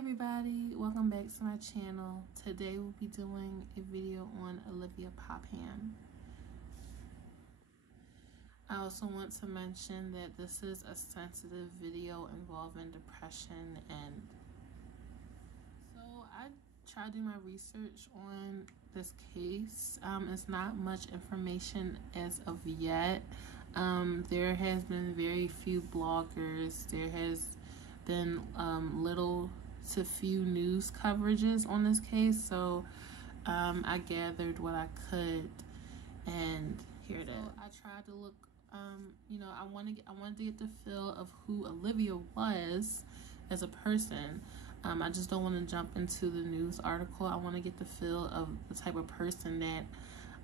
everybody, welcome back to my channel. Today we'll be doing a video on Olivia Popham. I also want to mention that this is a sensitive video involving depression, and so I tried to do my research on this case. It's not much information as of yet. There has been very few bloggers. There has been little to few news coverages on this case, so I gathered what I could, and here it is. So I tried to look, I wanted to get the feel of who Olivia was as a person. I just don't want to jump into the news article. I want to get the feel of the type of person that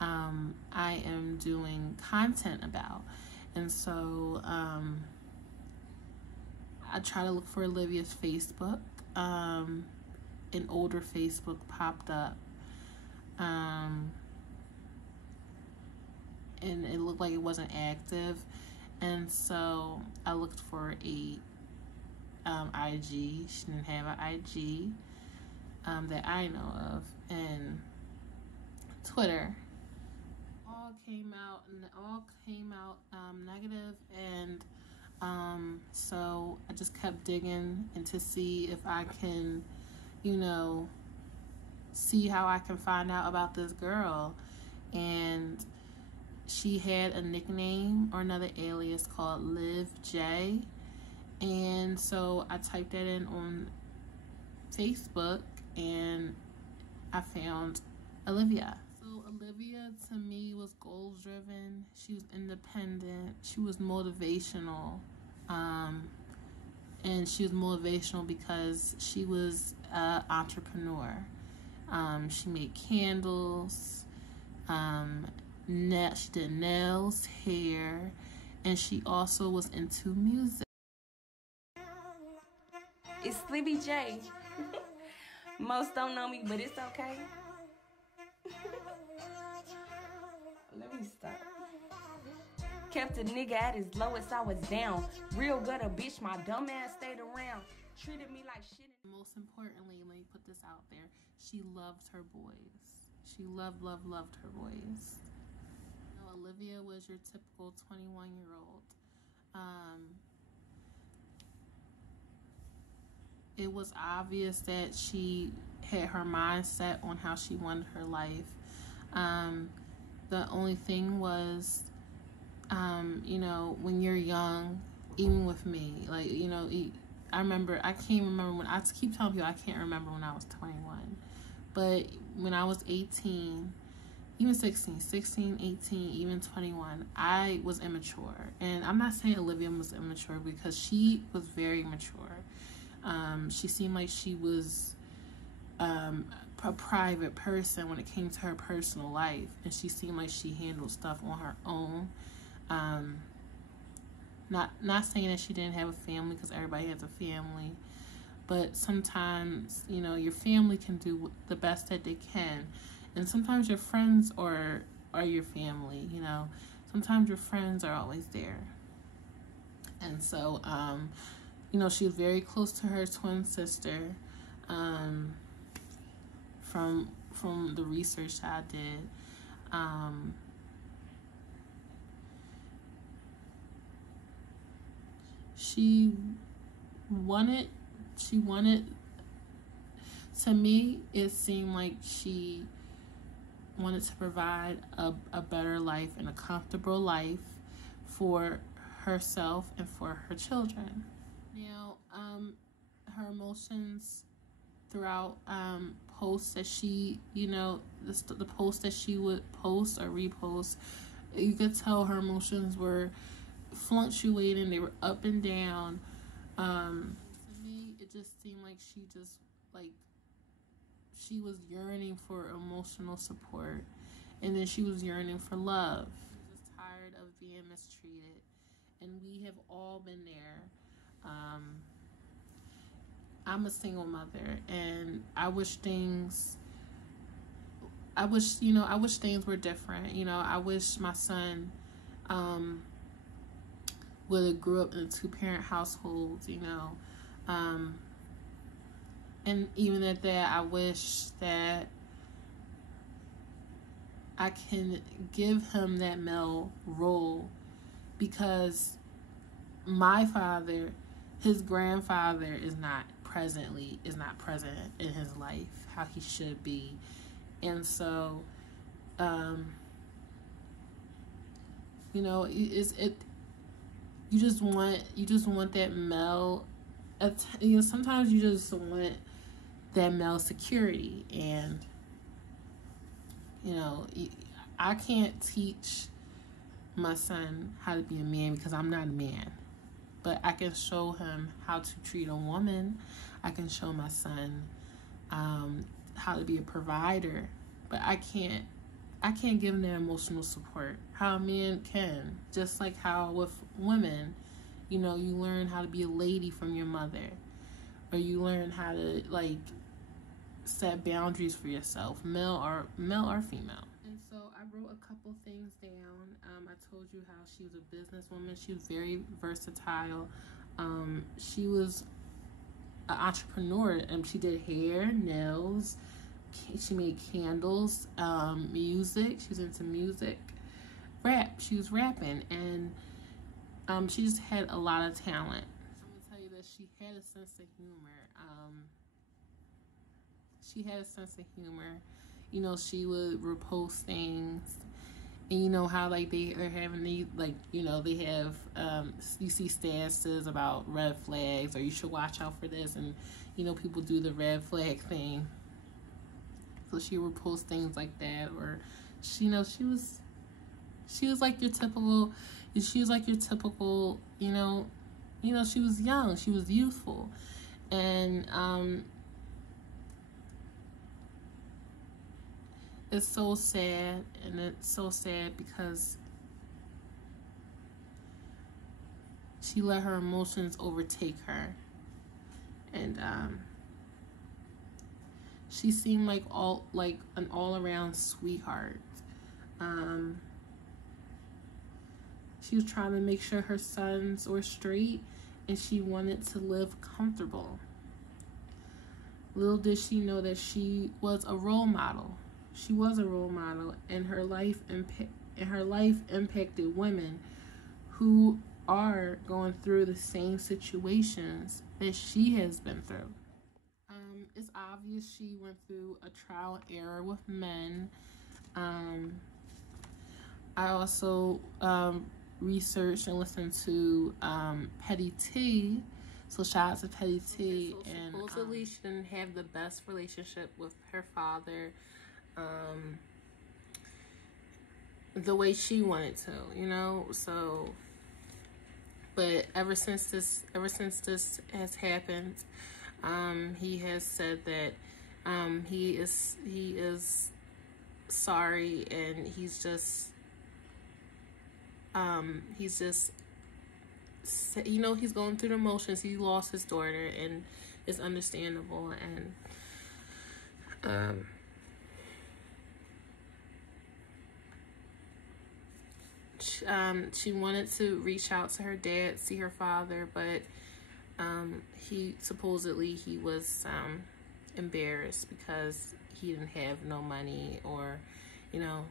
I am doing content about. And so I try to look for Olivia's Facebook. An older Facebook popped up, and it looked like it wasn't active, and so I looked for a IG. She didn't have an IG that I know of, and Twitter all came out negative, and so I just kept digging and to see if I can, see how I can find out about this girl. And she had a nickname or another alias called Liv J, and so I typed that in on Facebook and I found Olivia. So Olivia to me was goals driven. She was independent. She was motivational. And she was motivational because she was an entrepreneur. She made candles. She did nails, hair, and she also was into music. It's Sleepy J. Most don't know me, but it's okay. Let me stop. Kept a nigga at his lowest, I was down. Real good, a bitch, my dumb ass stayed around. Treated me like shit. Most importantly, let me put this out there. She loved her boys. She loved her boys. Olivia was your typical 21-year-old. It was obvious that she had her mind set on how she wanted her life. The only thing was, when you're young, even with me, I can't remember when, I keep telling people I can't remember when I was 21, but when I was 18, even 16, 18, even 21, I was immature. And I'm not saying Olivia was immature, because she was very mature. She seemed like she was a private person when it came to her personal life, and she seemed like she handled stuff on her own. Not saying that she didn't have a family, because everybody has a family, but sometimes, your family can do the best that they can, and sometimes your friends are your family. Sometimes your friends are always there. And so she was very close to her twin sister. From the research I did, she wanted, to me, it seemed like she wanted to provide a better life and a comfortable life for herself and for her children. Now, her emotions throughout posts that she, the posts that she would post or repost, you could tell her emotions were fluctuating. They were up and down. To me, it just seemed like she was yearning for emotional support, and then she was yearning for love. She was just tired of being mistreated, and we have all been there. I'm a single mother, and I wish things were different. I wish my son would have grew up in a two-parent household. And even at that, I wish that I can give him that male role, because my father, his grandfather is not present in his life how he should be. And so you know, you just want that male, you know, sometimes you just want that male security. And you know, I can't teach my son how to be a man because I'm not a man, but I can show him how to treat a woman. I can show my son how to be a provider, but I can't give them emotional support how a man can. Just like how with women, you know, you learn how to be a lady from your mother, or you learn how to like set boundaries for yourself, male or female. And so I wrote a couple things down. I told you how she was a businesswoman. She was very versatile. She was an entrepreneur, and she did hair, nails, she made candles, music. She was into music, rap. She was rapping, and she just had a lot of talent. I'm gonna tell you that she had a sense of humor. You know, she would repost things, and you know how like they are having these, like, you know, they have you see statuses about red flags, or you should watch out for this, and you know, people do the red flag thing. So she would post things like that, or she, you know, she was like your typical, you know, she was young, she was youthful, and it's so sad, because she let her emotions overtake her, and she seemed like an all-around sweetheart. She was trying to make sure her sons were straight, and she wanted to live comfortable. Little did she know that she was a role model. She was a role model, and her life impacted women who are going through the same situations that she has been through. It's obvious she went through a trial and error with men. I also researched and listened to Petty T. So shout out to Petty T. So and supposedly she didn't have the best relationship with her father, the way she wanted to, you know. So, but ever since this has happened, he has said that he is sorry, and he's just you know, he's going through the motions. He lost his daughter, and it's understandable. And she wanted to reach out to her dad, see her father, but he was embarrassed because he didn't have no money. Or, you know,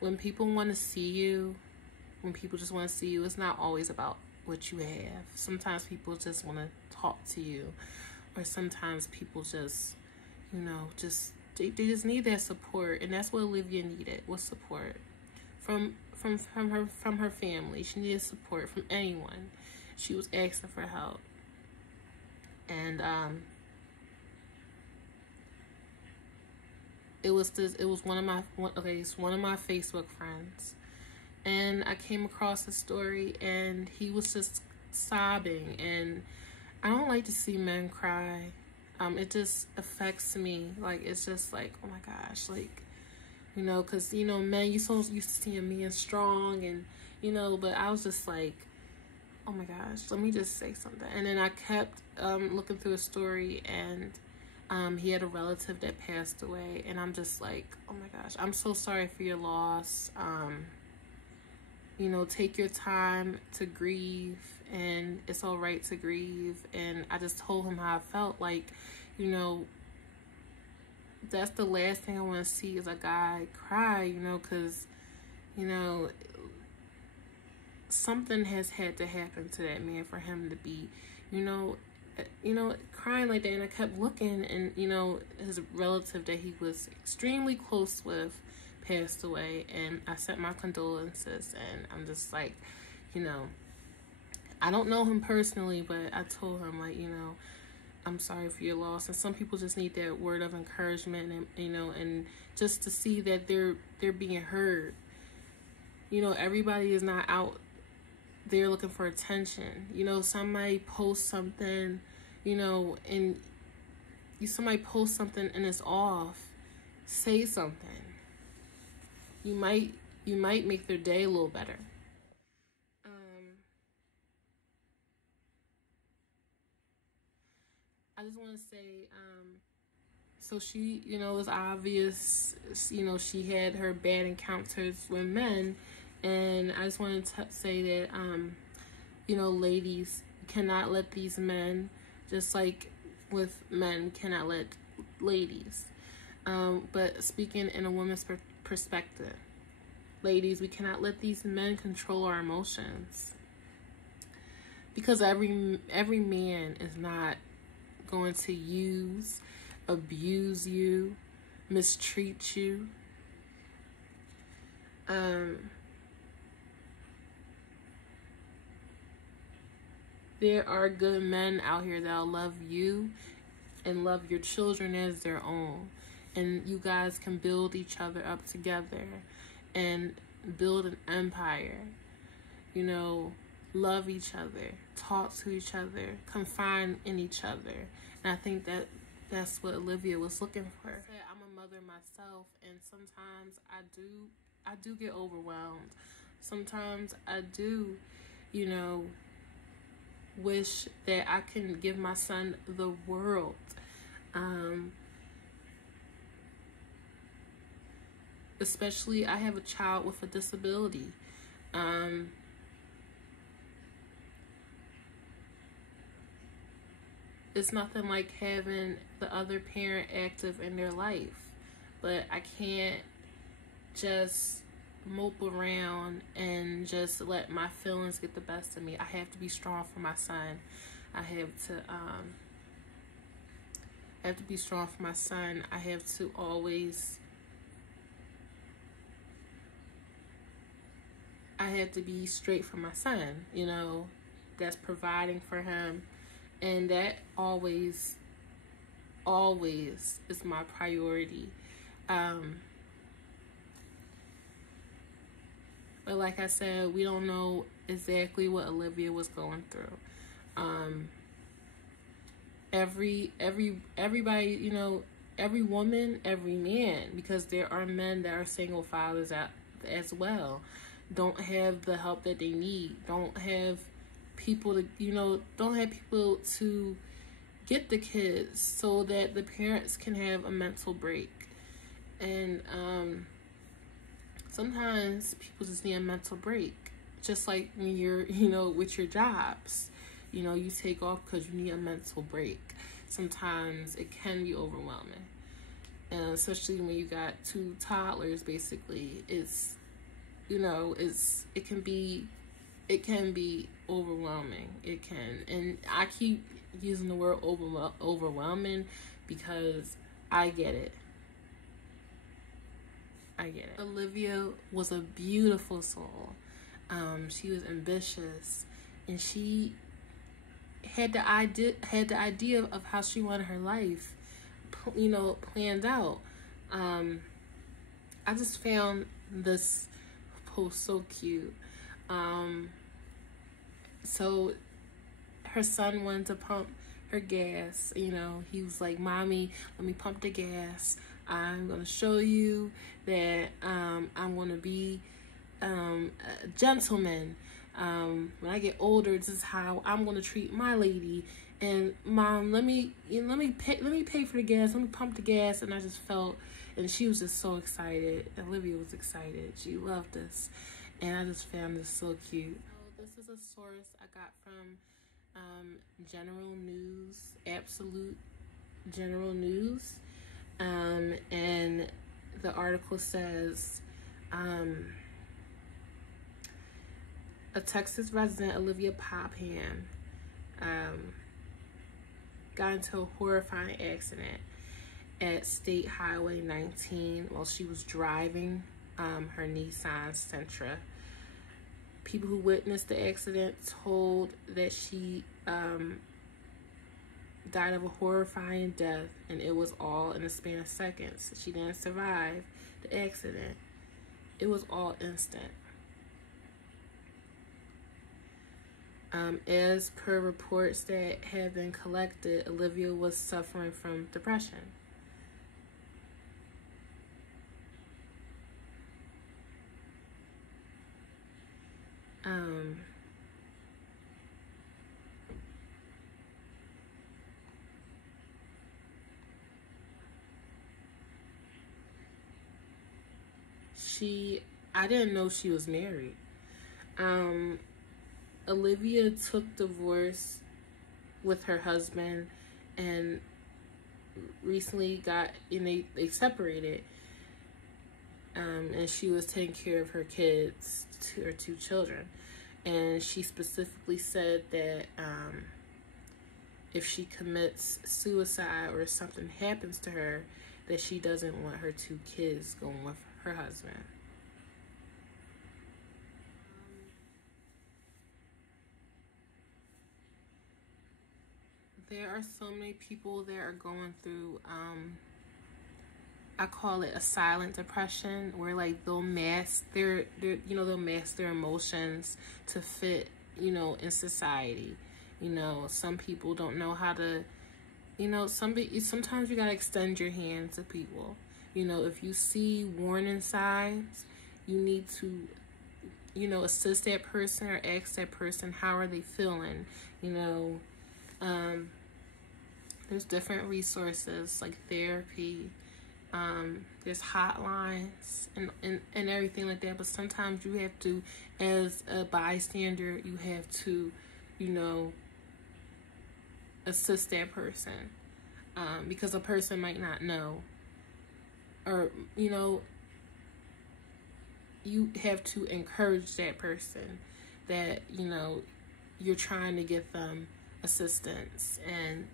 when people want to see you, when people just want to see you, it's not always about what you have. Sometimes people just want to talk to you, or sometimes people just, you know, they just need that support. And that's what Olivia needed, was support from her family. She needed support from anyone. She was asking for help. And it's one of my Facebook friends, and I came across the story, and he was just sobbing. And I don't like to see men cry. It just affects me. Like, it's just like, oh my gosh, like, you know, because, you know, men, you're so used to seeing men strong, and, you know, but I was just like, oh my gosh, let me just say something. And then I kept looking through a story, and he had a relative that passed away, and I'm just like, oh my gosh, I'm so sorry for your loss. You know, take your time to grieve, and it's all right to grieve. And I just told him how I felt. Like, you know, that's the last thing I want to see is a guy cry, you know, because, you know, something has had to happen to that man for him to be, you know, crying like that. And I kept looking, and, you know, his relative that he was extremely close with passed away, and I sent my condolences. And I'm just like, you know, I don't know him personally, but I told him, like, you know, I'm sorry for your loss. And some people just need that word of encouragement, and, you know, and just to see that they're being heard. You know, everybody is not out there looking for attention. You know, somebody posts something, you know, and somebody posts something and it's off. Say something. You might make their day a little better. I just want to say, so she, you know, it's obvious, you know, she had her bad encounters with men, and I just wanted to say that, you know, ladies, cannot let these men, just like with men, cannot let ladies. But speaking in a woman's perspective, ladies, we cannot let these men control our emotions, because every man is not going to use, abuse you, mistreat you. There are good men out here that'll love you and love your children as their own, and you guys can build each other up together and build an empire. You know, love each other, talk to each other, confide in each other. And I think that's what Olivia was looking for. I'm a mother myself, and sometimes I do get overwhelmed. Sometimes I do, you know, wish that I can give my son the world. Especially, I have a child with a disability. It's nothing like having the other parent active in their life, but I can't just mope around and just let my feelings get the best of me. I have to be strong for my son. I have to be strong for my son. I have to always, I have to be straight for my son, you know, that's providing for him. And that always is my priority. But like I said, we don't know exactly what Olivia was going through. Everybody, you know, every woman, every man, because there are men that are single fathers out as well, don't have the help that they need, don't have people to, you know, don't have people to get the kids so that the parents can have a mental break. And sometimes people just need a mental break, just like when you're, you know, with your jobs, you know, you take off because you need a mental break. Sometimes it can be overwhelming, and especially when you got two toddlers. Basically, it's, you know, it can be overwhelming. It can, and I keep using the word overwhelming because I get it. Olivia was a beautiful soul. She was ambitious, and she had the idea of how she wanted her life, you know, planned out. I just found this post so cute. So her son wanted to pump her gas. You know, he was like, "Mommy, let me pump the gas. I'm going to show you that I'm going to be a gentleman. When I get older, this is how I'm going to treat my lady. And Mom, let me pay for the gas. Let me pump the gas." And I just felt, and she was just so excited. Olivia was excited. She loved this, and I just found this so cute. This is a source I got from General News, Absolute General News. And the article says, a Texas resident, Olivia Popham, got into a horrifying accident at State Highway 19 while she was driving her Nissan Sentra. People who witnessed the accident told that she died of a horrifying death, and it was all in a span of seconds. She didn't survive the accident. It was all instant. As per reports that have been collected, Olivia was suffering from depression. I didn't know she was married. Olivia took divorce with her husband and recently they separated. And she was taking care of her kids, her two children. And she specifically said that if she commits suicide or something happens to her, that she doesn't want her two kids going with her husband. There are so many people that are going through, I call it a silent depression, where like they'll mask their emotions to fit, in society. Some people don't know how to, sometimes you gotta extend your hand to people. If you see warning signs, you need to, assist that person or ask that person, how are they feeling? There's different resources like therapy. There's hotlines and everything like that. But sometimes you have to, as a bystander, you have to, assist that person. Because a person might not know. Or, you have to encourage that person that, you're trying to give them assistance, and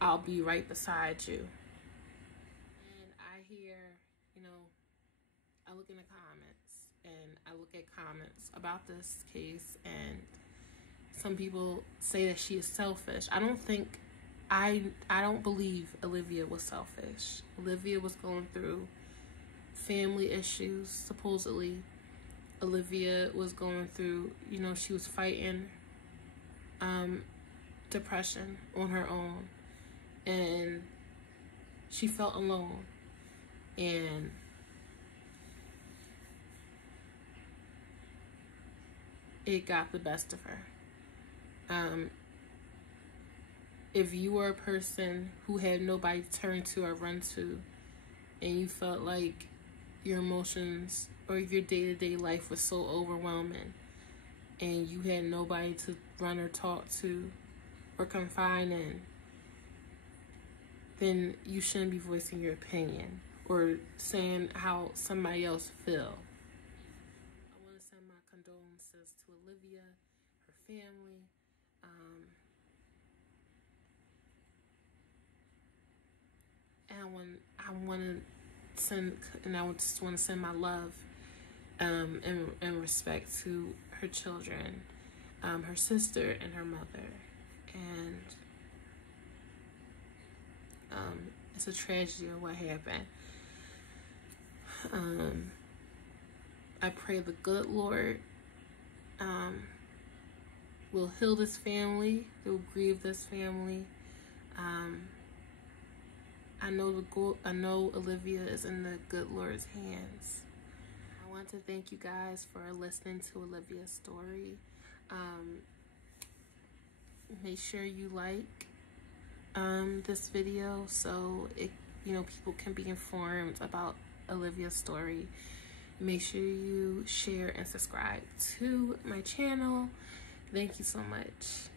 I'll be right beside you. And I hear, I look in the comments and I look at comments about this case, and some people say that she is selfish. I don't believe Olivia was selfish. Olivia was going through family issues, supposedly. Olivia was going through, she was fighting depression on her own, and she felt alone, and it got the best of her. If you were a person who had nobody to turn to or run to, and you felt like your emotions or your day-to-day life was so overwhelming, and you had nobody to run or talk to or confide in, then you shouldn't be voicing your opinion or saying how somebody else feel. I want to send my condolences to Olivia, her family. And I just want to send my love and respect to her children, her sister and her mother. And it's a tragedy of what happened. I pray the good Lord will heal this family, will grieve this family. I know Olivia is in the good Lord's hands. I want to thank you guys for listening to Olivia's story. Make sure you like this video so people can be informed about Olivia's story. Make sure you share and subscribe to my channel. Thank you so much.